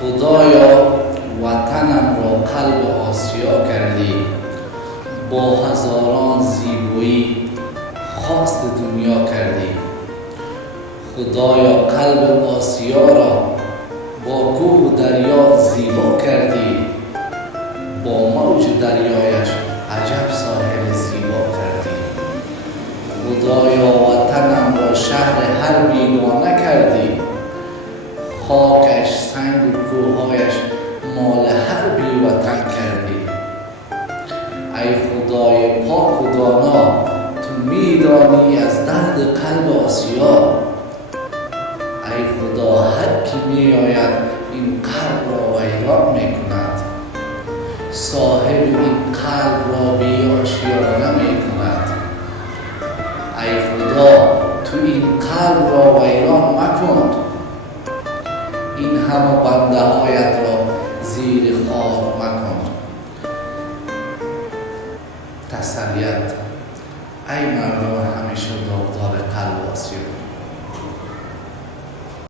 خدایا وطنم را قلب آسیا کردی، با هزاران زیبایی خواست دنیا کردی. خدایا قلب آسیا را با کوه و دریا زیبا کردی، با موج دریایش عجب ساحل زیبا کردی. خدایا وطنم را شهر هر بیگانه کردی، خاکش سنگ و کوهایش مال هر بی وطن کردی. ای خدای پاک و دانا، تو میدانی از درد قلب آسیا. ای خدا هر کی میآید این قلب را ویران میکند، صاحب این قلب را بی آشیانه میکند. ای خدا تو این قلب را ویران مکن، این همه بنده هایت را زیر خاک مکن. تسلیت ای مردم همیشه